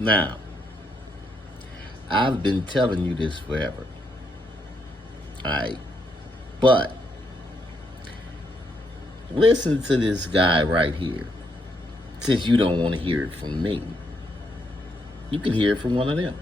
Now, I've been telling you this forever. Alright? But listen to this guy right here. Since you don't want to hear it from me, you can hear it from one of them.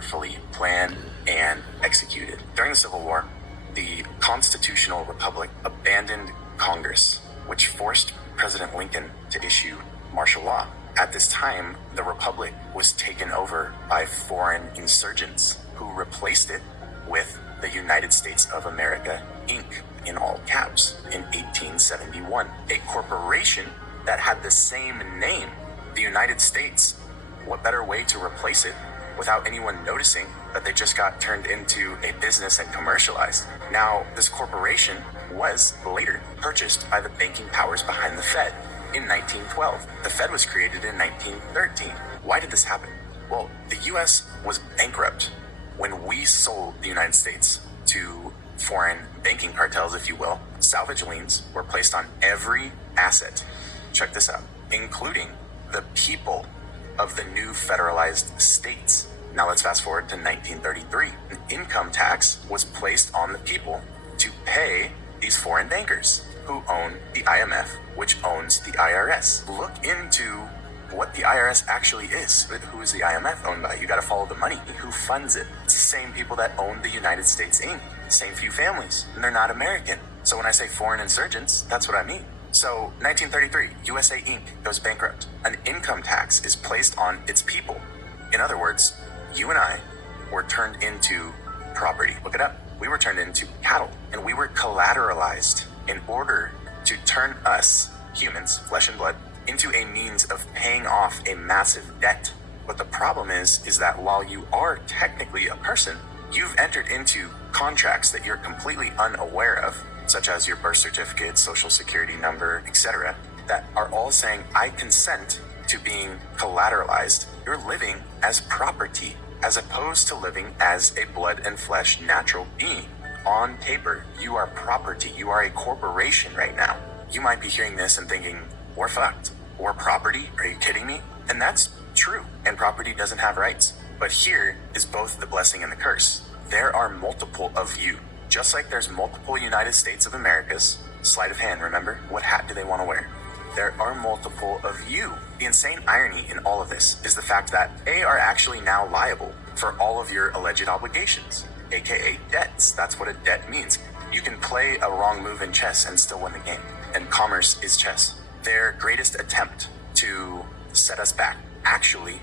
Fully planned and executed. During the Civil War, the Constitutional Republic abandoned Congress, which forced President Lincoln to issue martial law. At this time, the Republic was taken over by foreign insurgents who replaced it with the United States of America, Inc., in all caps, in 1871. A corporation that had the same name, the United States. What better way to replace it without anyone noticing that they just got turned into a business and commercialized? Now, this corporation was later purchased by the banking powers behind the Fed in 1912. The Fed was created in 1913. Why did this happen? Well, the US was bankrupt when we sold the United States to foreign banking cartels, if you will. Salvage liens were placed on every asset. Check this out, including the people of the new federalized states. Now let's fast forward to 1933. An income tax was placed on the people to pay these foreign bankers who own the IMF, which owns the IRS. Look into what the IRS actually is. Who is the IMF owned by? You got to follow the money. Who funds it? It's the same people that own the United States Inc. Same few families, and they're not American. So when I say foreign insurgents, that's what I mean. So 1933, USA Inc. goes bankrupt. An income tax is placed on its people. In other words, you and I were turned into property. Look it up. We were turned into cattle, and we were collateralized in order to turn us, humans, flesh and blood, into a means of paying off a massive debt. But the problem is that while you are technically a person, you've entered into contracts that you're completely unaware of, such as your birth certificate, social security number, etc., that are all saying, I consent to being collateralized. You're living as property, as opposed to living as a blood and flesh natural being. On paper, you are property. You are a corporation right now. You might be hearing this and thinking, we're fucked. We're property? Are you kidding me? And that's true. And property doesn't have rights. But here is both the blessing and the curse. There are multiple of you. Just like there's multiple United States of Americas. Sleight of hand, remember? What hat do they want to wear? There are multiple of you. The insane irony in all of this is the fact that they are actually now liable for all of your alleged obligations, aka debts. That's what a debt means. You can play a wrong move in chess and still win the game. And commerce is chess. Their greatest attempt to set us back actually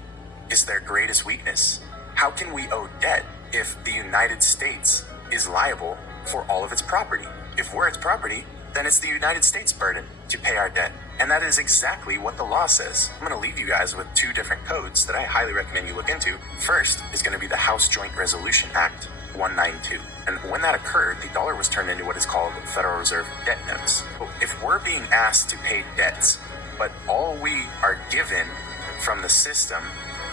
is their greatest weakness. How can we owe debt if the United States is liable for all of its property? If we're its property, then it's the United States' burden to pay our debt. And that is exactly what the law says. I'm going to leave you guys with two different codes that I highly recommend you look into. First is going to be the House Joint Resolution Act 192. And when that occurred, the dollar was turned into what is called Federal Reserve debt notes. If we're being asked to pay debts, but all we are given from the system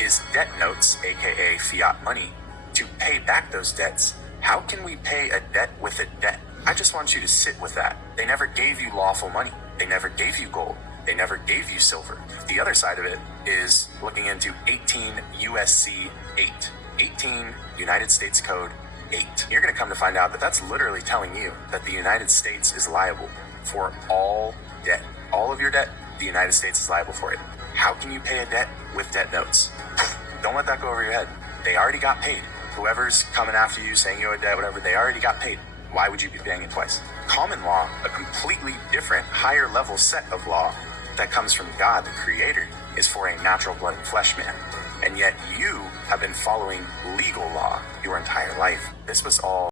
is debt notes, aka fiat money, to pay back those debts, how can we pay a debt with a debt? I just want you to sit with that. They never gave you lawful money. They never gave you gold. They never gave you silver. The other side of it is looking into 18 USC 8. 18 United States Code 8. You're going to come to find out that that's literally telling you that the United States is liable for all debt. All of your debt, the United States is liable for it. How can you pay a debt with debt notes? Don't let that go over your head. They already got paid. Whoever's coming after you saying you owe a debt, whatever, they already got paid. Why would you be paying it twice? Common law, a completely different, higher level set of law that comes from God, the Creator, is for a natural blood and flesh man. And yet you have been following legal law your entire life. This was all